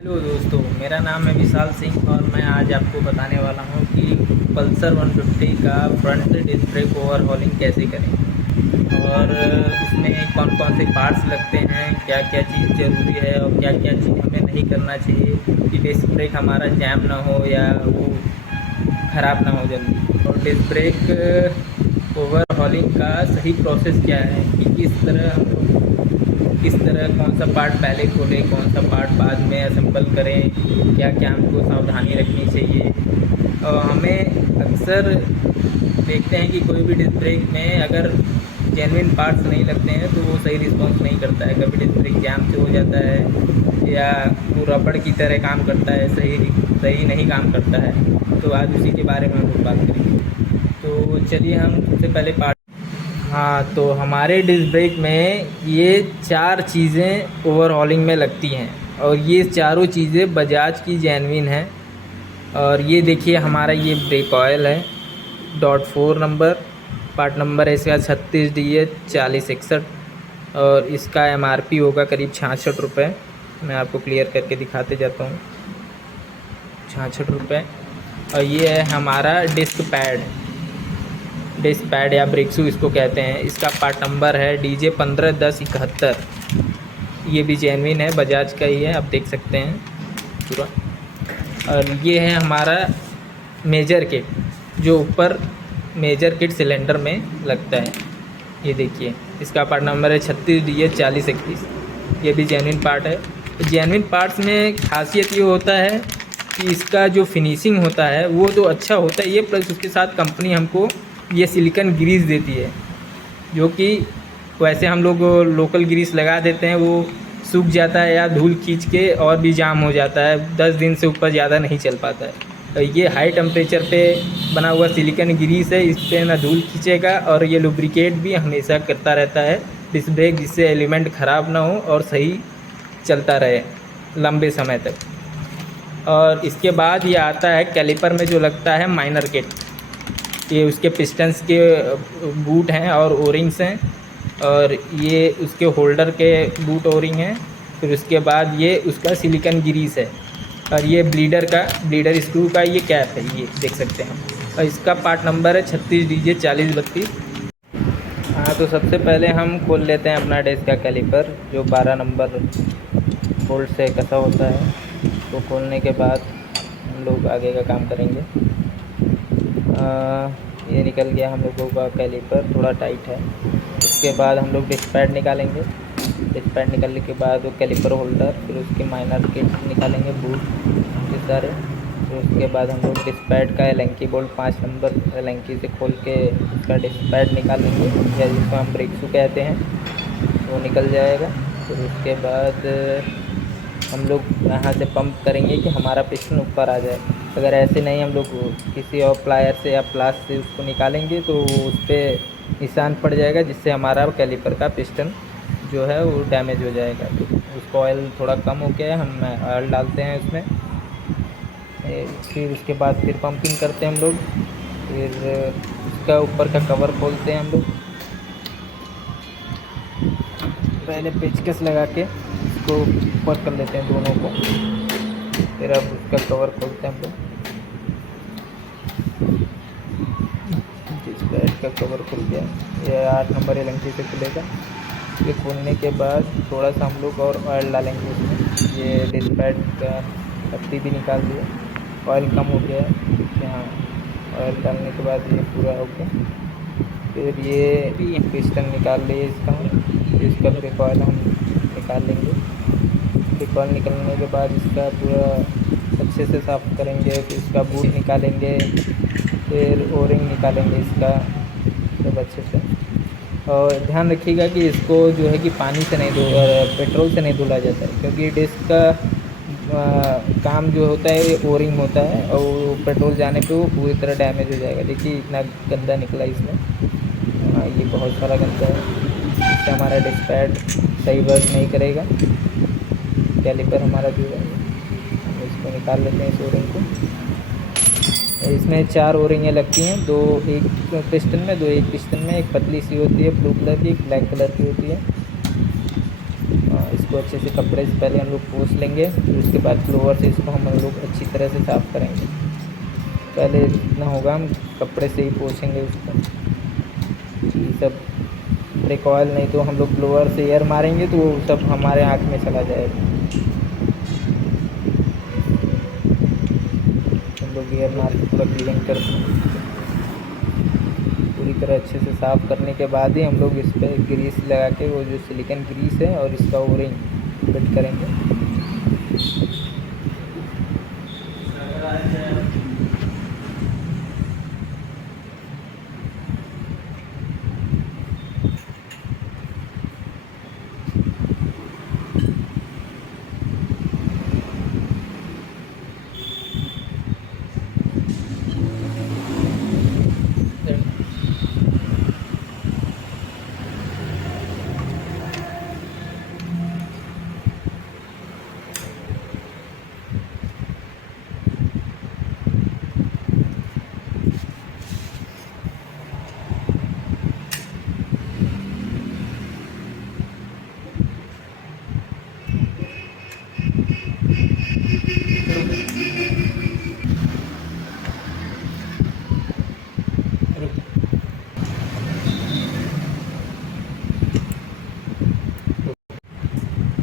Hello दोस्तों, मेरा नाम है विशाल सिंह और मैं आज आपको बताने वाला हूं कि पल्सर 150 का फ्रंट डिस्क ब्रेक ओवरहॉलिंग कैसे करें और इसमें कौन कौन से पार्ट्स लगते हैं, क्या क्या चीज़ ज़रूरी है और क्या क्या चीज़ हमें नहीं करना चाहिए कि डिस्क ब्रेक हमारा जैम ना हो या वो ख़राब ना हो जल्दी। और डिस्क ब्रेक ओवरहॉलिंग का सही प्रोसेस क्या है कि किस तरह कौन सा पार्ट पहले खोलें, कौन सा पार्ट बाद में असेंबल करें, क्या क्या हमको सावधानी रखनी चाहिए। और हमें अक्सर देखते हैं कि कोई भी डिस्क ब्रेक में अगर जेन्युइन पार्ट्स नहीं लगते हैं तो वो सही रिस्पॉन्स नहीं करता है। कभी डिस्क ब्रेक जैम से हो जाता है या वो रबड़ की तरह काम करता है, सही नहीं काम करता है। तो आज उसी के बारे में हम लोग बात करेंगे। तो चलिए हम सबसे पहले पार्ट। हाँ, तो हमारे डिस्क ब्रेक में ये 4 चीज़ें ओवरहॉलिंग में लगती हैं और ये चारों चीज़ें बजाज की जेन्युइन हैं। और ये देखिए हमारा ये ब्रेक ऑयल है .4 नंबर, पार्ट नंबर है इसका 36DH4061 और इसका MRP होगा करीब 66 रुपये। मैं आपको क्लियर करके दिखाते जाता हूँ, 66 रुपये। और ये है हमारा डिस्क पैड या ब्रेक शू इसको कहते हैं। इसका पार्ट नंबर है DJ151071। ये भी जेन्युइन है, बजाज का ही है, आप देख सकते हैं पूरा। और ये है हमारा मेजर किट, जो ऊपर मेजर किट सिलेंडर में लगता है। ये देखिए इसका पार्ट नंबर है 36DH4031। ये भी जेन्युइन पार्ट है। जेन्युइन पार्ट्स में खासियत ये होता है कि इसका जो फिनिशिंग होता है वो तो अच्छा होता है ये, प्लस उसके साथ कंपनी हमको ये सिलिकॉन ग्रीस देती है, जो कि वैसे हम लोग लोकल ग्रीस लगा देते हैं, वो सूख जाता है या धूल खींच के और भी जाम हो जाता है, 10 दिन से ऊपर ज़्यादा नहीं चल पाता है। तो ये हाई टेम्परेचर पे बना हुआ सिलिकॉन ग्रीस है, इस पर ना धूल खींचेगा और ये लुब्रिकेट भी हमेशा करता रहता है डिस्क ब्रेक, जिससे एलिमेंट ख़राब ना हो और सही चलता रहे लंबे समय तक। और इसके बाद ये आता है कैलिपर में जो लगता है माइनर किट। ये उसके पिस्टन्स के बूट हैं और ओरिंग्स हैं, और ये उसके होल्डर के बूट ओरिंग हैं। फिर उसके बाद ये उसका सिलिकॉन ग्रीस है, और ये ब्लीडर स्क्रू का ये कैप है, ये देख सकते हैं। और इसका पार्ट नंबर है 36DJ4032। हाँ, तो सबसे पहले हम खोल लेते हैं अपना डिस्क का कैलिपर, जो 12 नंबर बोल्ट से कसा होता है। तो खोलने के बाद हम लोग आगे का काम करेंगे। ये निकल गया हम लोगों का कैलिपर, थोड़ा टाइट है। उसके बाद हम लोग डिस्क पैड निकालेंगे। डिस्क पैड निकालने के बाद वो कैलिपर होल्डर, फिर उसकी माइनर किट निकालेंगे, बूट ये सारे। फिर उसके बाद हम लोग डिस्क पैड का एलेंकी बोल्ट 5 नंबर एलेंकी से खोल के उसका डिस्क पैड निकालेंगे, या जिसको हम ब्रेक शू कहते हैं, वो निकल जाएगा। फिर उसके बाद हम लोग यहाँ से पंप करेंगे कि हमारा पिस्टन ऊपर आ जाए। अगर ऐसे नहीं हम लोग किसी और प्लायर से या प्लास से उसको निकालेंगे तो उस पर निशान पड़ जाएगा, जिससे हमारा कैलिपर का पिस्टन जो है वो डैमेज हो जाएगा। तो उसका ऑयल थोड़ा कम हो गया है, हम ऑयल डालते हैं उसमें। फिर उसके बाद फिर पंपिंग करते हैं हम लोग। फिर उसका ऊपर का कवर खोलते हैं हम लोग, पहले पेचकस लगा के इसको ऊपर कर लेते हैं दोनों को। फिर अब उसका कवर खोलते हैं हम लोग। डिस्क पैड का कवर खुल गया, ये 8 नंबर एलेंकी से खुलेगा। ये खोलने के बाद थोड़ा सा हम लोग और ऑयल डालेंगे उसमें। ये डिस्क पैड का पत्ती भी निकाल दिया, ऑयल कम हो गया है यहाँ। ऑयल डालने के बाद ये पूरा हो गया। फिर ये पिस्टन निकाल लिए इसका ब्रेक ऑयल हम निकाल लेंगे। ब्रेक ऑयल निकलने के बाद इसका पूरा अच्छे से साफ़ करेंगे। फिर इसका बूट निकालेंगे, फिर ओरिंग निकालेंगे इसका सब अच्छे से। और ध्यान रखिएगा कि इसको जो है कि पानी से नहीं पेट्रोल से नहीं धुला जाता है, क्योंकि डिस्क का काम जो होता है ये ओरिंग होता है, और वो पेट्रोल जाने पे वो पूरी तरह डैमेज हो जाएगा। देखिए इतना गंदा निकला इसमें, ये बहुत सारा गंदा है, इससे हमारा डिस्क पैड सही वर्क नहीं करेगा। कैलिपर हमारा जो है हम इसको निकाल लेते हैं, इस ओरिंग को। इसमें 4 ओरिंगें लगती हैं, 2 एक पिस्टन में, 2 एक पिस्टन में। एक पतली सी होती है ब्लू कलर की, एक ब्लैक कलर की होती है। इसको अच्छे से कपड़े से पहले हम लोग पोंछ लेंगे, फिर उसके बाद ब्लोअर से इसको हम लोग अच्छी तरह से साफ़ करेंगे। पहले जितना होगा हम कपड़े से ही पोंछेंगे उसको, ये सब ब्रेक ऑयल, नहीं तो हम लोग ब्लोअर से एयर मारेंगे तो वो सब हमारे आँख में चला जाएगा। हम लोग एयर मार के पूरा क्लीन करते हैं। पूरी तरह अच्छे से साफ़ करने के बाद ही हम लोग इस पर ग्रीस लगा के, वो जो सिलिकॉन ग्रीस है और इसका ओरिंग फिट करेंगे।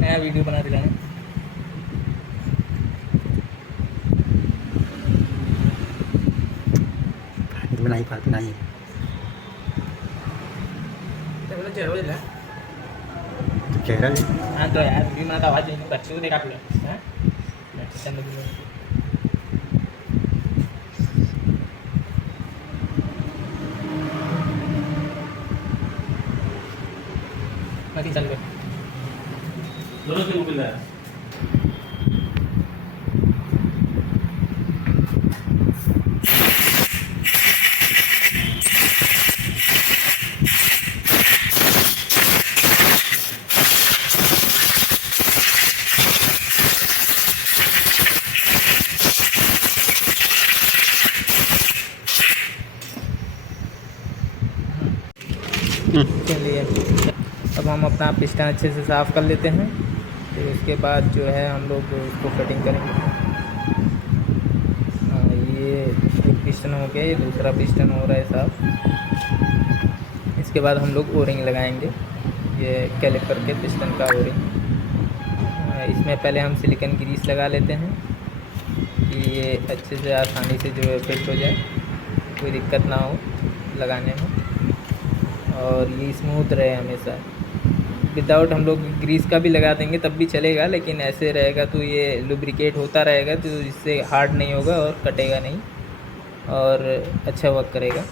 नया वीडियो बना दिलाना। बनाई पाती नहीं तो चेहरा भी हाँ तो यार भी मैं तो आवाज़ बच्चे को देखा पूरा। हाँ मती चल गए दोनों से मोबाइल है। चलिए अब हम अपना पिस्टन अच्छे से साफ़ कर लेते हैं, फिर उसके बाद जो है हम लोग उसको कटिंग करेंगे। ये एक पिस्टन हो गया, ये दूसरा पिस्टन हो रहा है साफ़। इसके बाद हम लोग ओरिंग लगाएंगे, ये कैलिपर के पिस्टन का ओरिंग। इसमें पहले हम सिलिकॉन ग्रीस लगा लेते हैं कि ये अच्छे से आसानी से जो है फिट हो जाए, कोई दिक्कत ना हो लगाने में, और ये स्मूथ रहे हमेशा। विदाउट हम लोग ग्रीस का भी लगा देंगे तब भी चलेगा, लेकिन ऐसे रहेगा तो ये लुब्रिकेट होता रहेगा, तो इससे हार्ड नहीं होगा और कटेगा नहीं और अच्छा वर्क करेगा।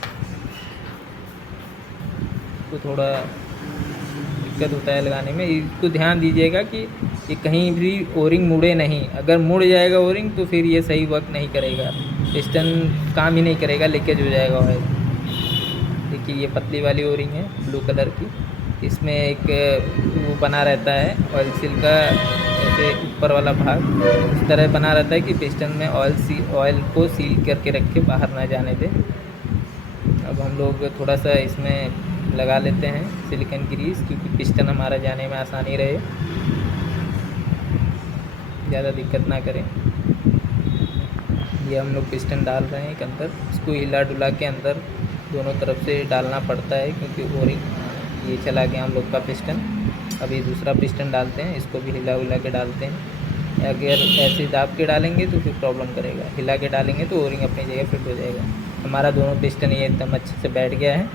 तो थोड़ा दिक्कत होता है लगाने में, इसको ध्यान दीजिएगा कि ये कहीं भी ओरिंग मुड़े नहीं। अगर मुड़ जाएगा ओरिंग तो फिर ये सही वर्क नहीं करेगा, पिस्टन काम ही नहीं करेगा, लीकेज हो जाएगा ऑयल। देखिए ये पतली वाली ओरिंग है ब्लू कलर की, इसमें एक वो बना रहता है ऑयल सील का, जैसे ऊपर वाला भाग इस तरह बना रहता है कि पिस्टन में ऑयल को सील करके रख के बाहर ना जाने दे। अब हम लोग थोड़ा सा इसमें लगा लेते हैं सिलिकॉन ग्रीस, क्योंकि पिस्टन हमारा जाने में आसानी रहे, ज़्यादा दिक्कत ना करें। ये हम लोग पिस्टन डाल रहे हैं एक अंदर, इसको हिला डुला के अंदर दोनों तरफ से डालना पड़ता है, क्योंकि ओरिंग ये चला गया हम लोग का पिस्टन। अभी दूसरा पिस्टन डालते हैं, इसको भी हिला उला के डालते हैं। अगर ऐसे दाब के डालेंगे तो फिर प्रॉब्लम करेगा, हिला के डालेंगे तो ओरिंग अपनी जगह फिट हो जाएगा। हमारा दोनों पिस्टन ये एकदम अच्छे से बैठ गया है।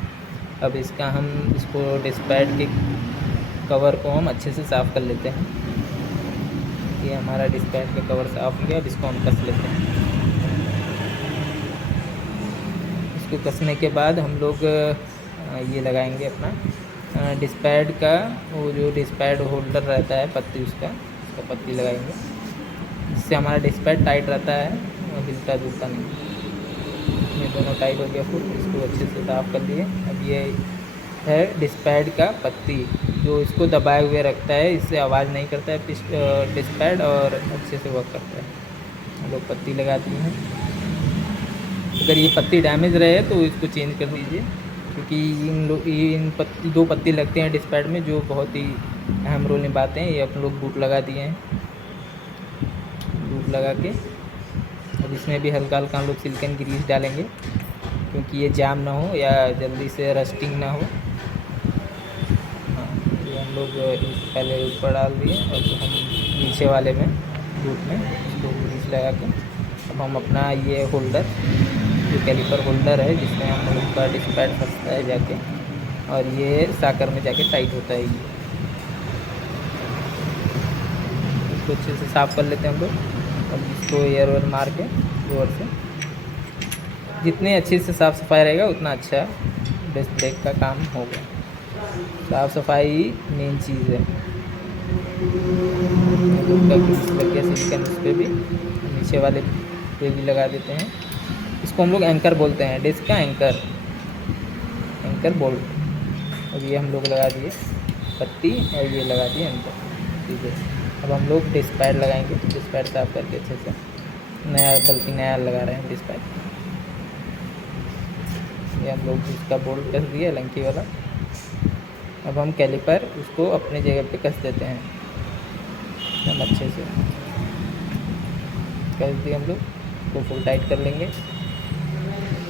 अब इसको डिस्पैड के कवर को हम अच्छे से साफ़ कर लेते हैं। ये हमारा डिस्पैड का कवर साफ़ हो गया, अब इसको हम कस लेते हैं। इसको कसने के बाद हम लोग ये लगाएंगे अपना डिस्पैड का, वो जो डिस्पैड होल्डर रहता है पत्ती, उसका पत्ती लगाएंगे, इससे हमारा डिस्पैड टाइट रहता है और हिलता जुलता नहीं। ये दोनों टाइट हो गया फुल, इसको अच्छे से साफ़ कर लिए। अब ये है डिस्पैड का पत्ती, जो इसको दबाए हुए रखता है, इससे आवाज़ नहीं करता है डिस्पैड और अच्छे से वर्क करता है। हम लोग पत्ती लगा दी हैं। अगर ये पत्ती डैमेज रहे तो इसको चेंज कर दीजिए, क्योंकि दो पत्ती लगते हैं डिस्पैड में, जो बहुत ही अहम रोल निभाते हैं। ये अपन लोग बूट लगा दिए हैं, बूट लगा के अब इसमें भी हल्का हल्का हम लोग सिलिकॉन ग्रीस डालेंगे, क्योंकि ये जाम ना हो या जल्दी से रस्टिंग ना हो। हाँ, ये हम लोग पहले ऊपर डाल दिए और जो हम नीचे वाले में बूट में इसको ग्रीस लगा के अब हम अपना ये होल्डर, जो कैलिपर होल्डर है जिसमें हम लोग का डिस्क पैड फंसता है जाके, और ये साकर में जाके टाइट होता है, ये इसको अच्छे से साफ़ कर लेते हैं हम लोग। अब इसको एयर वेयर मार के जोर से, जितने अच्छे से साफ़ सफाई रहेगा उतना अच्छा डिस्क ब्रेक का काम होगा। साफ़ सफाई मेन चीज़ है। उसका ग्रीस लग गया सिलिकॉन, उस पर भी नीचे वाले पे भी लगा देते हैं। इसको हम लोग एंकर बोलते हैं, डिस्क का एंकर, एंकर बोल्ट। अब ये हम लोग लगा दिए पट्टी और ये लगा दिए एंकर, ठीक है। अब हम लोग डिस्क पैड लगाएंगे, डिस्क पैड साफ करके अच्छे से, नया बल्कि नया लगा रहे हैं डिस्क पैड। ये हम लोग इसका बोल्ट कस दिए लंकी वाला। अब हम कैलिपर उसको अपने जगह पे कस देते हैं हम अच्छे से, कस दिए हम लोग, तो फुल टाइट कर लेंगे।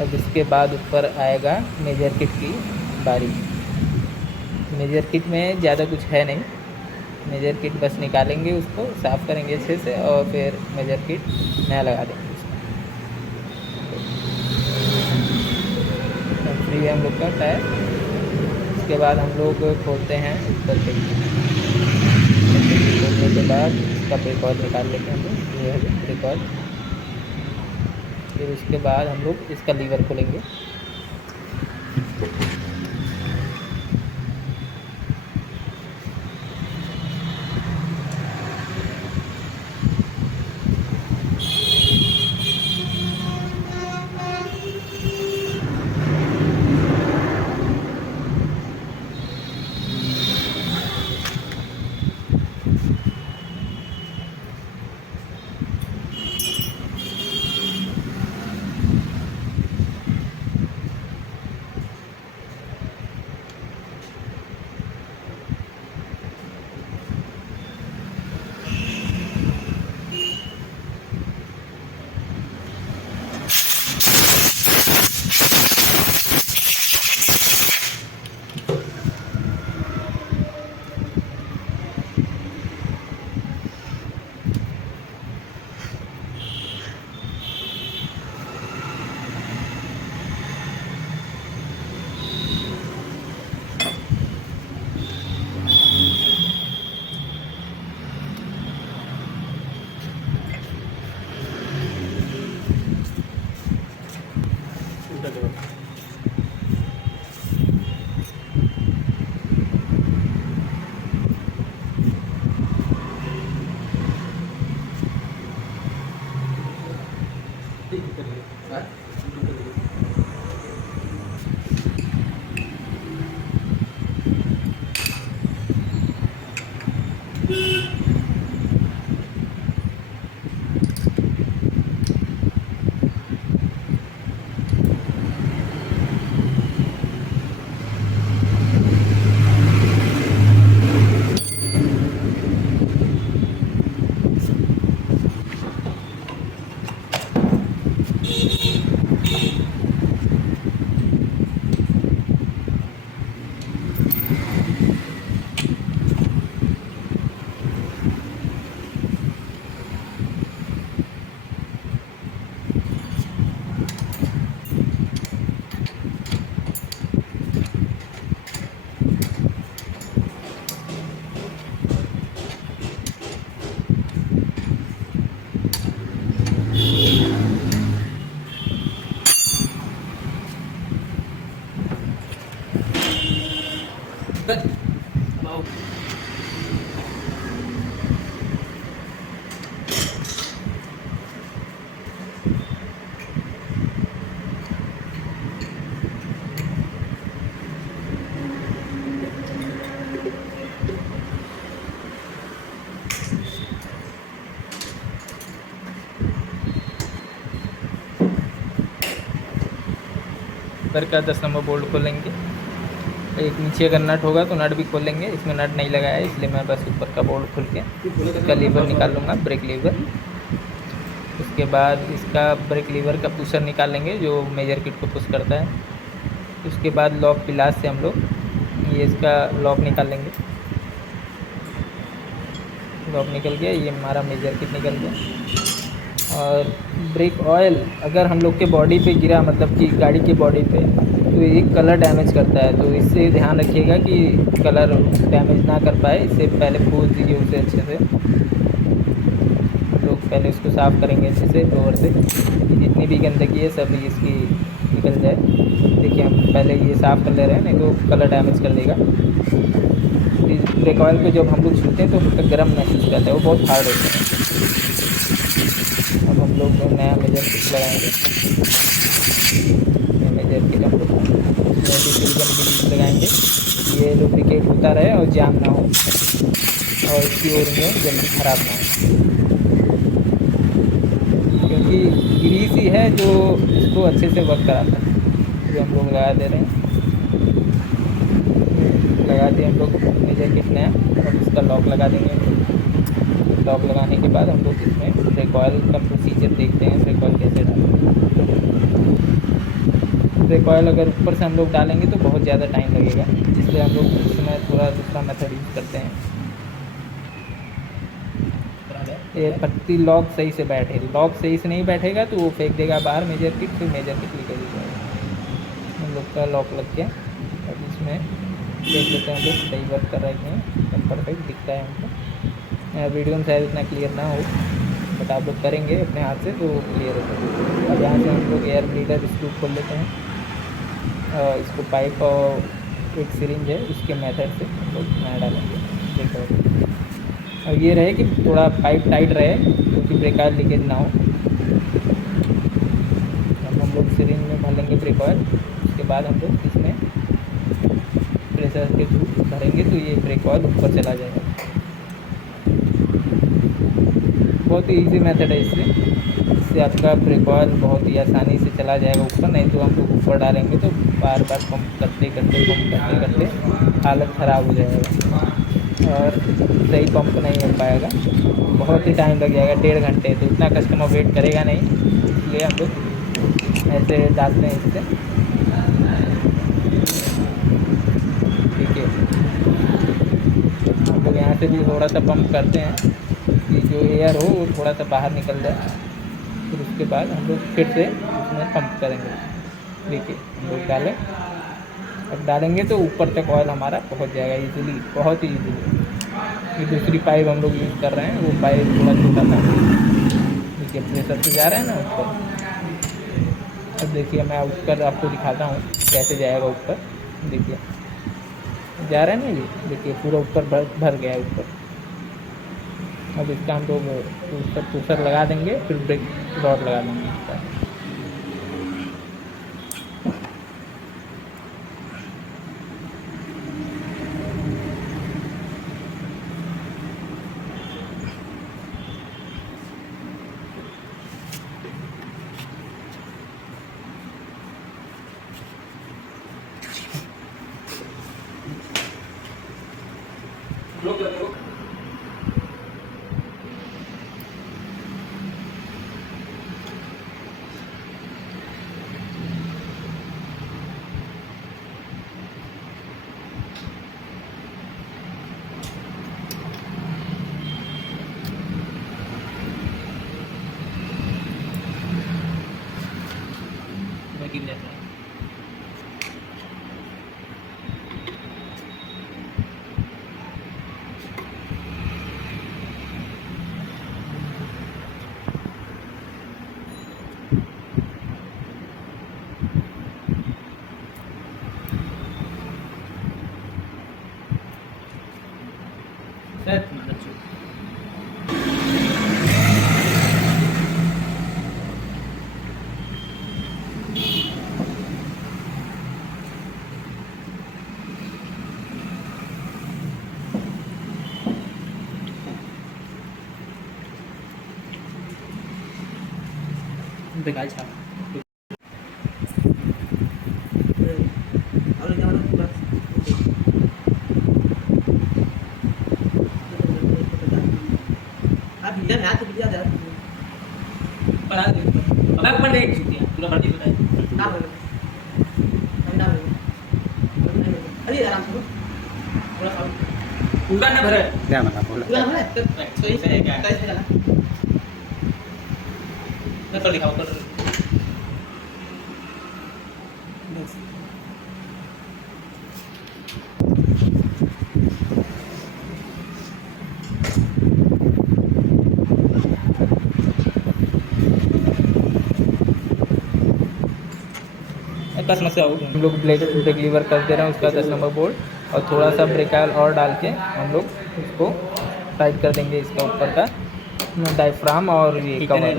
अब इसके बाद ऊपर आएगा मेजर किट की बारी। मेजर किट में ज़्यादा कुछ है नहीं, मेजर किट बस निकालेंगे, उसको साफ़ करेंगे अच्छे से और फिर मेजर किट नया लगा देंगे उसमें। फ्री है हम लोग का टायर। उसके बाद हम लोग खोलते हैं ऊपर से, खोलने के बाद इसका ब्रेक ऑयल निकाल लेते हैं हम लोग, ये है ब्रेक ऑयल। फिर उसके बाद हम लोग इसका लीवर खोलेंगे। ऊपर का 10 नंबर बोल्ट खोलेंगे, एक नीचे अगर नट होगा तो नट भी खोल लेंगे, इसमें नट नहीं लगाया है इसलिए मैं बस ऊपर का बोल्ट खोल के इसका लीवर निकाल लूँगा, ब्रेक लीवर। उसके बाद इसका ब्रेक लीवर का पुशर निकाल लेंगे जो मेजर किट को पुश करता है। उसके बाद लॉक पिलास से हम लोग ये इसका लॉक निकाल लेंगे। लॉक निकल गया, ये हमारा मेजर किट निकल गया। और ब्रेक ऑयल अगर हम लोग के बॉडी पे गिरा, मतलब कि गाड़ी की बॉडी पे, तो ये कलर डैमेज करता है, तो इससे ध्यान रखिएगा कि कलर डैमेज ना कर पाए। इससे पहले पोंछ दीजिए उसे अच्छे से। लोग पहले इसको साफ़ करेंगे अच्छे से ब्लोअर से, जितनी भी गंदगी है सब इसकी निकल जाए। देखिए हम पहले ये साफ़ कर ले रहे हैं, नहीं तो कलर डैमेज कर देगा। इस ब्रेक ऑयल को जब हम लोग छूते हैं तो उसका गर्म महसूस करता है, वो बहुत हार्ड होता है। अब हम लोग नया मेजर किट लगाएंगे। मेजर किट हम लोग सिलिकॉन ग्रीस लगाएंगे, ये लुब्रिकेट होता रहे और जाम ना हो और इसकी ओरिंगें जल्दी ख़राब ना हो, क्योंकि ग्रीस ही है जो इसको अच्छे से वर्क कराता है। जो हम लोग लगा दे रहे हैं, लगा दिए हम लोग मेजर किट नया। अब इसका लॉक लगा देंगे। लॉक लगाने के बाद हम लोग इसमें ब्रेक ऑयल का प्रोसीजर देखते हैं, ब्रेक ऑयल कैसे डालते हैं। ब्रेक ऑयल अगर ऊपर से हम लोग डालेंगे तो बहुत ज़्यादा टाइम लगेगा, इसलिए हम लोग इसमें थोड़ा दूसरा मेथड यूज़ करते हैं। ये पट्टी लॉक सही से बैठे, लॉक सही से नहीं बैठेगा तो वो फेंक देगा बाहर मेजर किट, फिर मेजर किट निकल जाएगा। हम लोग का लॉक लग गया। अब इसमें देख लेते हैं हम लोग सही वर्क कर रहे हैं, एकदम परफेक्ट दिखता है हमको। वीडियो में शायद इतना क्लियर ना हो, बट आप लोग करेंगे अपने हाथ से तो क्लियर होगा। अब यहाँ से हम लोग एयर ब्लीडर स्क्रू खोल लेते हैं। इसको पाइप और एक सिरिंज है उसके मेथड से हम लोग नया डालेंगे ब्रेक ऑयल। और ये रहे कि थोड़ा पाइप टाइट रहे क्योंकि ब्रेक ऑयल लीकेज ना हो। अब हम लोग सिरिंज में भरेंगे ब्रेक ऑयल। उसके बाद हम लोग इसमें प्रेशर के थ्रू भरेंगे तो ये ब्रेक ऑयल ऊपर चला जाएगा। बहुत ही ईजी मेथड है इससे आपका ब्रेक ऑयल बहुत ही आसानी से चला जाएगा ऊपर। नहीं तो हम लोग ऊपर डालेंगे तो बार बार पंप करते करते हालत ख़राब हो जाएगा और सही पंप नहीं हो पाएगा, बहुत ही टाइम लग जाएगा, 1.5 घंटे। तो इतना कस्टमर वेट करेगा नहीं, इसलिए हम लोग ऐसे डालते हैं इससे। ठीक है, हम लोग यहाँ से भी थोड़ा सा पंप करते हैं कि जो एयर हो वो थोड़ा सा बाहर निकल जाए। फिर उसके बाद हम लोग फिर से उसमें पंप करेंगे। देखिए हम लोग डालें, अब डालेंगे तो ऊपर तक ऑयल हमारा पहुंच जाएगा इजीली, बहुत ही इजीली। ये दूसरी पाइप हम लोग यूज़ कर रहे हैं, वो पाइप थोड़ा छोटा था। देखिए प्रेशर से जा रहा है ना ऊपर। अब देखिए मैं ऊपर आपको दिखाता हूँ कैसे जाएगा ऊपर। देखिए जा रहा है ना, ये देखिए पूरा ऊपर भर गया है ऊपर। अब इसका हम लोग ऊपर प्रेशर लगा देंगे, फिर ब्रेक रॉड लगा देंगे इसका। गिर जाता है। बेकार छाप। बढ़ा दे अब आप पढ़ एक छुट्टी पूरा भर दी बताए डाल दो हम डाल दो अरे आराम से थोड़ा सा पूरा ना भरे क्या मतलब बोला पूरा है तो सही से है क्या कैसे डाला मैं कर दिखाओ कर समस्या हो हम लोग ब्रेक लीवर कर दे रहे हैं उसका 10 नंबर बोल्ट और थोड़ा सा ब्रेक ऑयल और डाल के हम लोग उसको टाइट कर देंगे इसका ऊपर का डायफ्राम और ये कवर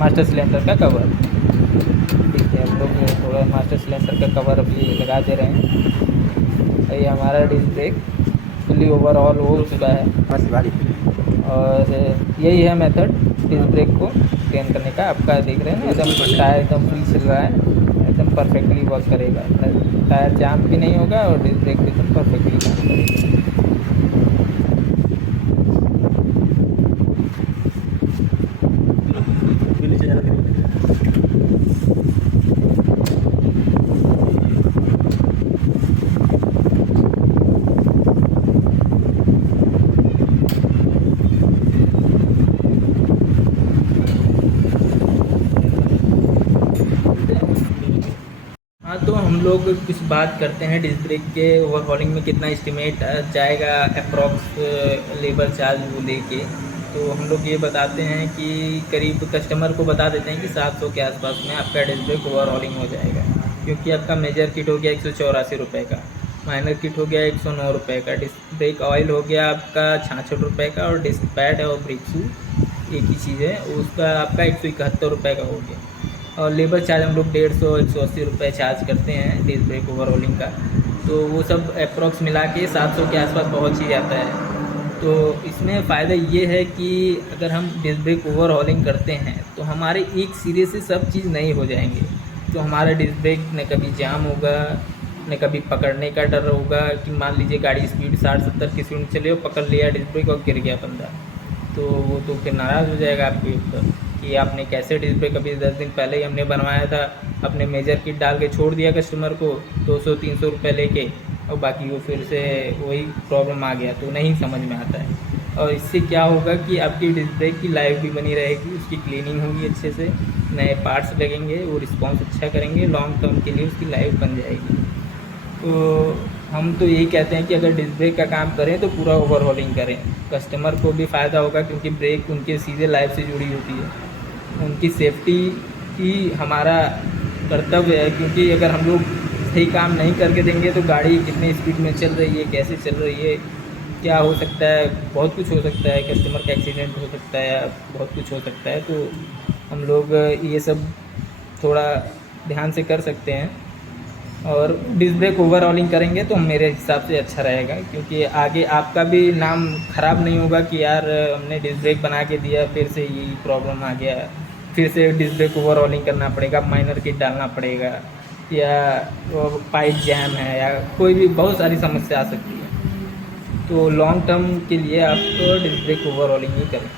मास्टर सिलेंडर का कवर। ठीक है हम लोग थोड़ा मास्टर सिलेंडर का कवर अभी लगा दे रहे हैं। ये हमारा डिस्क ब्रेक फुली ओवरऑल हो चुका है बस गाड़ी और यही है मेथड डिस्क ब्रेक को ट्रेन करने का। आपका देख रहे हैं ना एकदम टायर एकदम फ्री चल रहा है एकदम परफेक्टली वर्क करेगा टायर जाम भी नहीं होगा और डिस्क ब्रेक भी एकदम परफेक्टली काम करेगा। नीचे जाना करेंगे हाँ तो हम लोग कुछ बात करते हैं डिस्क ब्रेक के ओवरहॉलिंग में कितना एस्टिमेट जाएगा अप्रॉक्स लेबर चार्ज वो लेके। तो हम लोग ये बताते हैं कि करीब कस्टमर को बता देते हैं कि 700 के आसपास में आपका डिस्क ब्रेक ओवरहॉलिंग हो जाएगा क्योंकि आपका मेजर किट हो गया 184 रुपये का, माइनर किट हो गया 109 रुपये का, डिस्क ब्रेक ऑयल हो गया आपका 66 रुपये का और डिस्क पैड और ब्रेक शू एक ही चीज़ है उसका आपका 171 रुपये का हो गया। और लेबर चार्ज हम लोग 150-180 रुपये चार्ज करते हैं डिस्क ब्रेक ओवरहॉलिंग का। तो वो सब अप्रॉक्स मिला के 700 के आसपास पहुंच ही जाता है। तो इसमें फ़ायदा ये है कि अगर हम डिस्क ब्रेक ओवरहॉलिंग करते हैं तो हमारे एक सिरे से सब चीज़ नई हो जाएंगे। तो हमारा डिस्क ब्रेक न कभी जाम होगा न कभी पकड़ने का डर होगा कि मान लीजिए गाड़ी स्पीड 60-70 की स्पीड चले हो पकड़ लिया डिस्क ब्रेक और गिर गया बंदा तो वो तो फिर नाराज़ हो जाएगा आपके ऊपर कि आपने कैसे डिस्क ब्रेक अभी 10 दिन पहले ही हमने बनवाया था अपने मेजर किट डाल के छोड़ दिया कस्टमर को 200-300 रुपये लेके और बाकी वो फिर से वही प्रॉब्लम आ गया तो नहीं समझ में आता है। और इससे क्या होगा कि आपकी डिस्क ब्रेक की लाइफ भी बनी रहेगी उसकी क्लीनिंग होगी अच्छे से नए पार्ट्स लगेंगे वो रिस्पॉन्स अच्छा करेंगे लॉन्ग टर्म के लिए उसकी लाइफ बन जाएगी। तो हम तो यही कहते हैं कि अगर डिस्क ब्रेक का काम करें तो पूरा ओवरहॉलिंग करें कस्टमर को भी फ़ायदा होगा क्योंकि ब्रेक उनके सीधे लाइफ से जुड़ी होती है उनकी सेफ्टी ही हमारा कर्तव्य है क्योंकि अगर हम लोग सही काम नहीं करके देंगे तो गाड़ी कितनी स्पीड में चल रही है कैसे चल रही है क्या हो सकता है बहुत कुछ हो सकता है कस्टमर का एक्सीडेंट हो सकता है बहुत कुछ हो सकता है। तो हम लोग ये सब थोड़ा ध्यान से कर सकते हैं और डिस्क ब्रेक ओवरहॉलिंग करेंगे तो मेरे हिसाब से अच्छा रहेगा क्योंकि आगे आपका भी नाम ख़राब नहीं होगा कि यार हमने डिस्क ब्रेक बना के दिया फिर से यही प्रॉब्लम आ गया फिर से डिस्क ब्रेक ओवरहॉलिंग करना पड़ेगा माइनर किट डालना पड़ेगा या पाइप जैम है या कोई भी बहुत सारी समस्या आ सकती है। तो लॉन्ग टर्म के लिए आप डिस्क ब्रेक ओवरहॉलिंग ही करें।